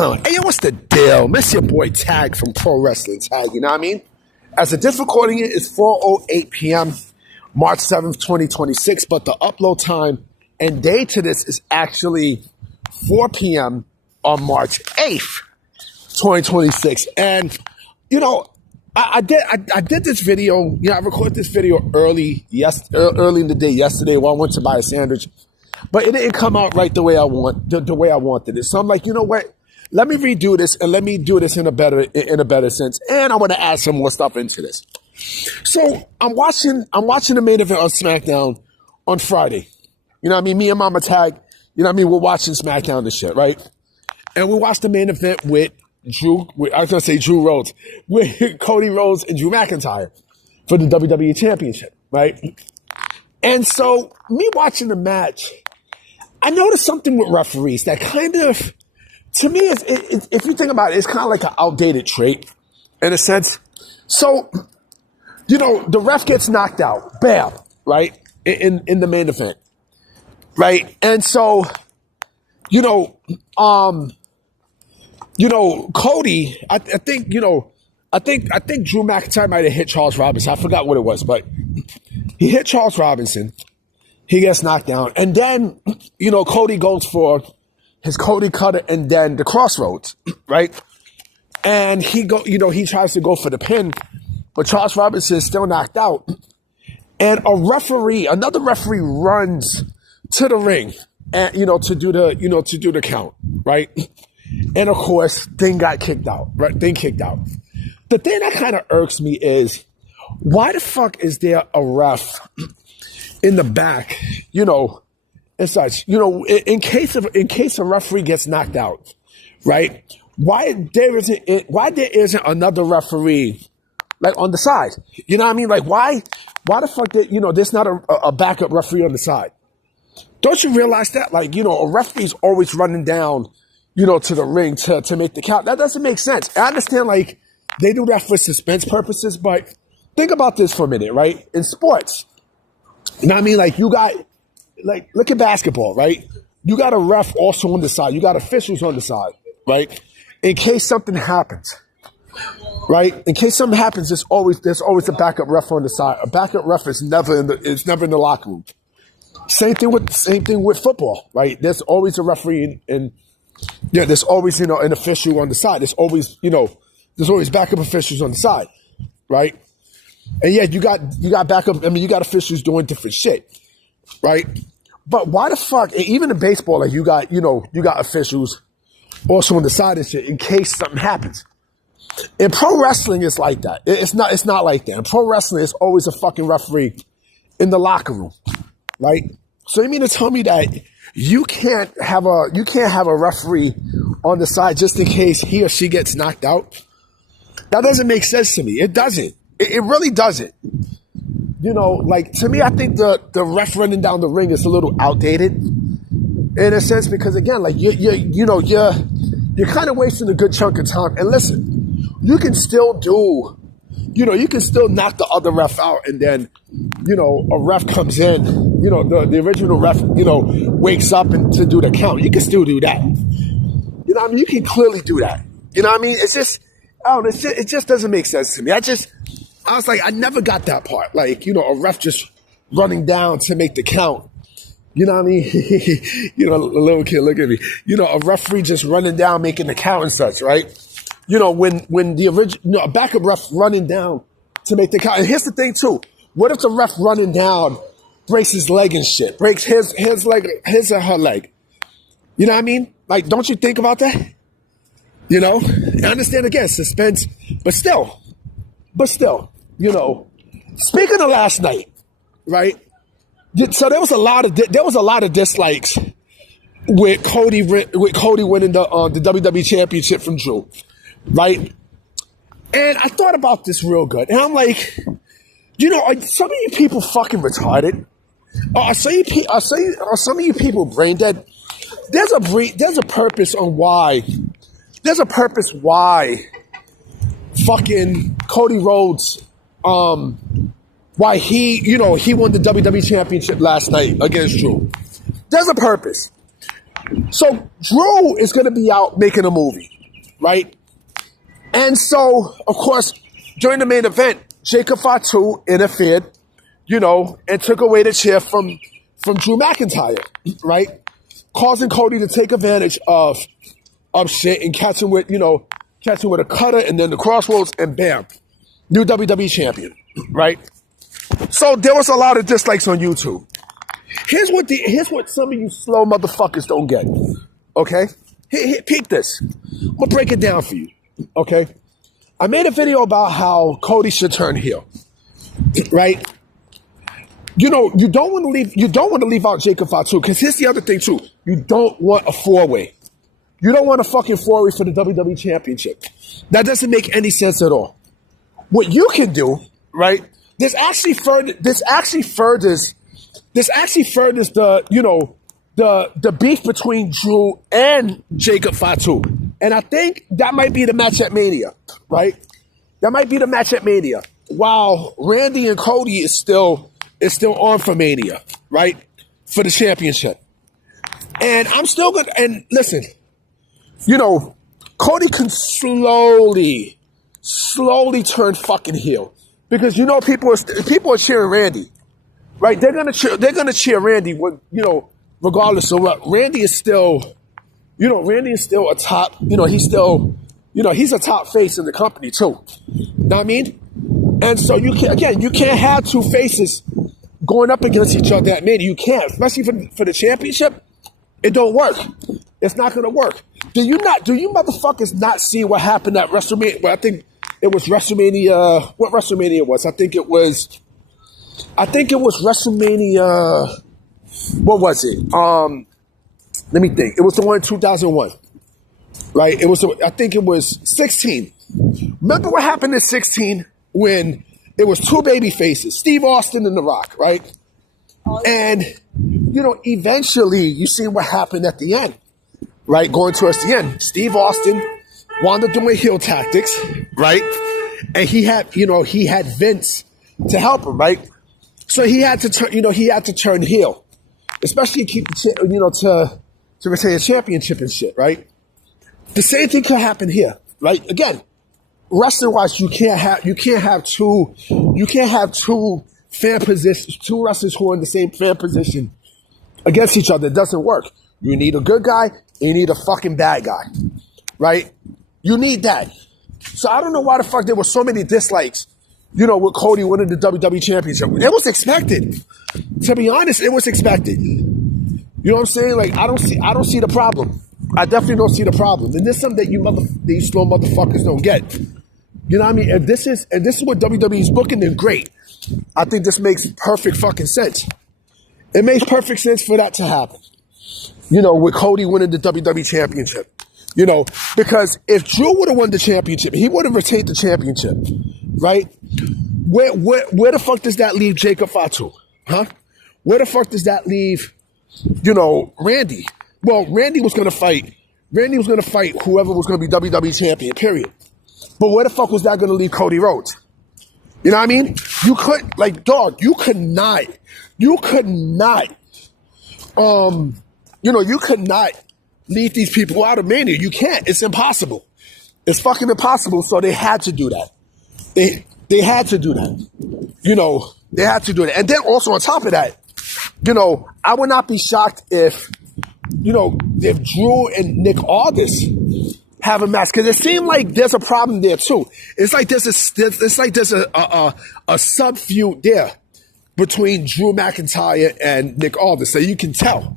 Hey, yo, what's the deal? Miss your boy Tag from Pro Wrestling Tag, you know what I mean? As of this recording it is 4:08 p.m., March 7th, 2026, but the upload time and day to this is actually 4 p.m. on March 8th, 2026. And, you know, I did this video, I recorded this video early in the day yesterday while I went to buy a sandwich, but it didn't come out right the way I wanted it. So I'm like, you know what? Let me redo this and let me do this in a better sense. And I want to add some more stuff into this. So I'm watching the main event on SmackDown on Friday. You know what I mean? Me and Mama Tag, you know what I mean? We're watching SmackDown and shit, right? And we watched the main event with Drew Rhodes, with Cody Rhodes and Drew McIntyre for the WWE Championship, right? And so me watching the match, I noticed something with referees that kind of, to me, if you think about it, it's kind of like an outdated trait in a sense. So, you know, the ref gets knocked out, bam, right, in the main event, right? And so, Cody, I think Drew McIntyre might have hit Charles Robinson. I forgot what it was, but he hit Charles Robinson. He gets knocked down. And then, Cody goes for his Cody cutter and then the crossroads, right? And he tries to go for the pin, but Charles Robinson is still knocked out. And another referee runs to the ring and, to do the count, right? And of course, thing got kicked out, right? Thing kicked out. The thing that kind of irks me is, why the fuck is there a ref in the back, and such, in case a referee gets knocked out, right? Why there isn't another referee like on the side? You know what I mean? Like why the fuck there's not a backup referee on the side? Don't you realize that? Like, a referee's always running down, to the ring to make the count. That doesn't make sense. I understand like they do that for suspense purposes, but think about this for a minute, right? In sports, you know what I mean? Like look at basketball, right? You got a ref also on the side. You got officials on the side, right? In case something happens, right? In case something happens, there's always a backup ref on the side. A backup ref is never in the locker room. Same thing with football, right? There's always a referee there's always, an official on the side. There's always backup officials on the side, right? And yeah, you got backup. I mean, you got officials doing different shit, right? But why the fuck? Even in baseball, like you got officials also on the side and shit in case something happens. In pro wrestling, it's like that. It's not like that. In pro wrestling, it's always a fucking referee in the locker room, right? So you mean to tell me that you can't have a referee on the side just in case he or she gets knocked out? That doesn't make sense to me. It doesn't. It really doesn't. Like to me, I think the ref running down the ring is a little outdated in a sense because again, like you're kind of wasting a good chunk of time. And listen, you can still knock the other ref out and then, a ref comes in, the original ref, wakes up and to do the count. You can still do that. You know what I mean? You can clearly do that. You know what I mean? It's just, it just doesn't make sense to me. I was like, I never got that part. Like, a ref just running down to make the count. You know what I mean? A little kid, look at me. A referee just running down, making the count and such, right? When the original, a backup ref running down to make the count. And here's the thing too. What if the ref running down breaks his leg and shit? Breaks his or her leg? You know what I mean? Like, don't you think about that? I understand again, suspense, but still, speaking of last night, right? So there was a lot of dislikes with Cody winning the WWE Championship from Drew, right? And I thought about this real good, and I'm like, are some of you people fucking retarded? Are some of you people brain dead? There's a purpose why fucking Cody Rhodes, why he won the WWE Championship last night against Drew. There's a purpose. So Drew is going to be out making a movie, right? And so, of course, during the main event, Jacob Fatu interfered, and took away the chair from Drew McIntyre, right? Causing Cody to take advantage of shit and catch him with a cutter and then the crossroads and bam, new WWE champion, right? So there was a lot of dislikes on YouTube. Here's what some of you slow motherfuckers don't get, okay? Peep this. I'm gonna break it down for you, okay? I made a video about how Cody should turn heel, right? You don't want to leave out Jacob Fatu, because here's the other thing too. You don't want a four-way. You don't want a fucking four-way for the WWE Championship. That doesn't make any sense at all. What you can do, right? This actually furthers the beef between Drew and Jacob Fatu. And I think that might be the match at Mania, right? That might be the match at Mania. While Randy and Cody is still on for Mania, right? For the championship. And I'm still gonna, and listen, Cody can slowly turn fucking heel. Because people are cheering Randy. Right? They're gonna cheer Randy regardless of what. Randy is still a top, he's a top face in the company too. Know what I mean? And so you can't have two faces going up against each other at Mania. You can't, especially for the championship. It don't work. It's not gonna work. Do you motherfuckers not see what happened at WrestleMania? Well, I think it was WrestleMania. What WrestleMania was? I think it was WrestleMania. What was it? Let me think. It was the one in 2001, right? I think it was 16. Remember what happened in 16 when it was two baby faces, Steve Austin and The Rock, right? And eventually you see what happened at the end, right? Going towards the end, Steve Austin wound up doing heel tactics, right? And he had Vince to help him, right? So he had to turn heel, especially keep to retain a championship and shit, right? The same thing could happen here, right? Again, wrestling wise, you can't have two fan positions, two wrestlers who are in the same fan position against each other. It doesn't work. You need a good guy and you need a fucking bad guy, right? You need that. So I don't know why the fuck there were so many dislikes, with Cody winning the WWE Championship. It was expected. To be honest, it was expected. You know what I'm saying? Like, I don't see the problem. I definitely don't see the problem. And this is something that these slow motherfuckers don't get. You know what I mean? If this is what WWE is booking, then great. I think this makes perfect fucking sense. It makes perfect sense for that to happen. With Cody winning the WWE Championship. Because if Drew would have won the championship, he would have retained the championship, right? Where the fuck does that leave Jacob Fatu? Huh? Where the fuck does that leave, Randy? Well, Randy was gonna fight whoever was gonna be WWE champion, period. But where the fuck was that gonna leave Cody Rhodes? You know what I mean? You could not leave these people out of Mania. You can't. It's impossible. It's fucking impossible. So they had to do that. They had to do that. They had to do that. And then also on top of that, I would not be shocked if Drew and Nick Aldis have a match, because it seemed like there's a problem there too. It's like there's a sub feud there between Drew McIntyre and Nick Aldis. So you can tell.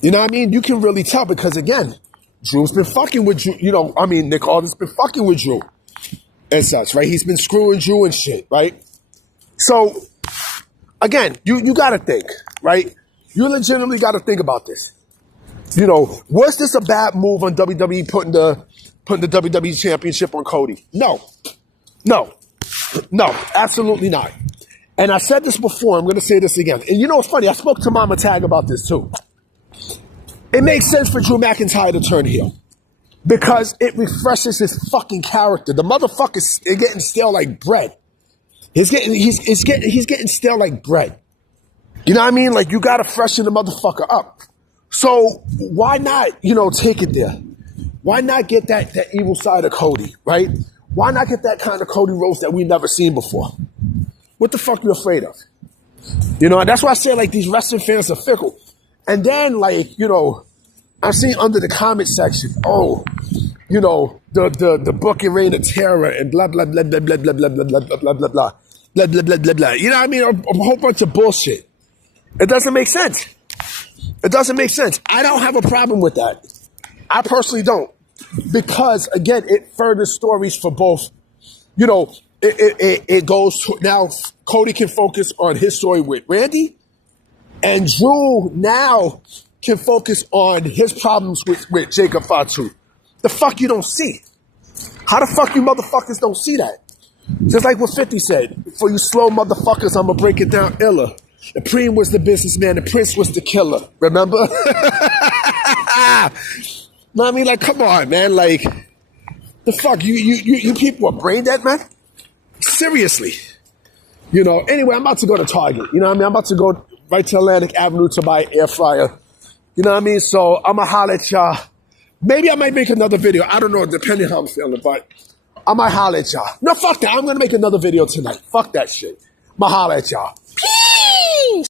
You know what I mean? You can really tell because, again, Drew's been fucking with Drew. Nick Aldis been fucking with Drew and such, right? He's been screwing Drew and shit, right? So, again, you got to think, right? You legitimately got to think about this. Was this a bad move on WWE putting the WWE Championship on Cody? No, absolutely not. And I said this before. I'm going to say this again. And it's funny. I spoke to Mama Tag about this too. It makes sense for Drew McIntyre to turn heel because it refreshes his fucking character. The motherfucker's getting stale like bread. He's getting stale like bread. You know what I mean? Like, you gotta freshen the motherfucker up. So why not, take it there? Why not get that evil side of Cody, right? Why not get that kind of Cody Rhodes that we never seen before? What the fuck you afraid of? That's why I say, like, these wrestling fans are fickle. And then, like, I'm seeing under the comment section, the book and reign of terror and blah, blah, blah, blah, blah, blah, blah, blah, blah, blah, blah, blah, blah, blah, blah, blah, blah, blah. You know what I mean? A whole bunch of bullshit. It doesn't make sense. It doesn't make sense. I don't have a problem with that. I personally don't. Because, again, it furthers stories for both. It goes to, now Cody can focus on his story with Randy, and Drew now can focus on his problems with Jacob Fatu. The fuck you don't see? How the fuck you motherfuckers don't see that? Just like what 50 said, for you slow motherfuckers, I'm gonna break it down iller. The Preem was the businessman, the Prince was the killer. Remember? No, I mean, like, come on, man. Like, the fuck, you people are brain dead, man? Seriously. Anyway, I'm about to go to Target. I'm about to go right to Atlantic Avenue to buy air fryer. You know what I mean? So I'm going to holler at y'all. Maybe I might make another video. I don't know, depending how I'm feeling, but I might holler at y'all. No, fuck that. I'm going to make another video tonight. Fuck that shit. I'm going to holler at y'all.